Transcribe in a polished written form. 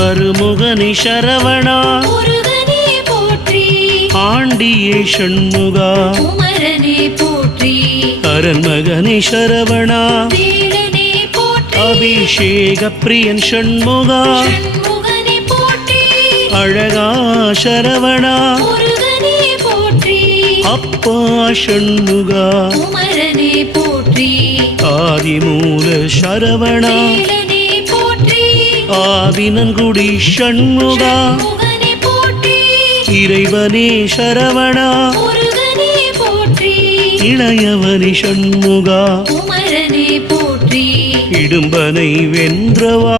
அருமுகனி சரவணா முருகனே போற்றி ஆண்டியே ஷண்முகா குமரனே போற்றி அரண்மகனி சரவணா வேலனே போற்றி அபிஷேக பிரியன் ஷண்முகா ஷண்முகனே போற்றி அழகா சரவணா முருகனே போற்றி அப்பா ஷண்முகா குமரனே போற்றி ஆதிமூல சரவணா வேலனே போற்றி ஆவினன்குடி ஷண்முகா ஷண்முகனே போற்றி இறைவனே சரவணா முருகனே போற்றி இளையவனி ஷண்முகா குமரனே போற்றி இடும்பனை வென்றவா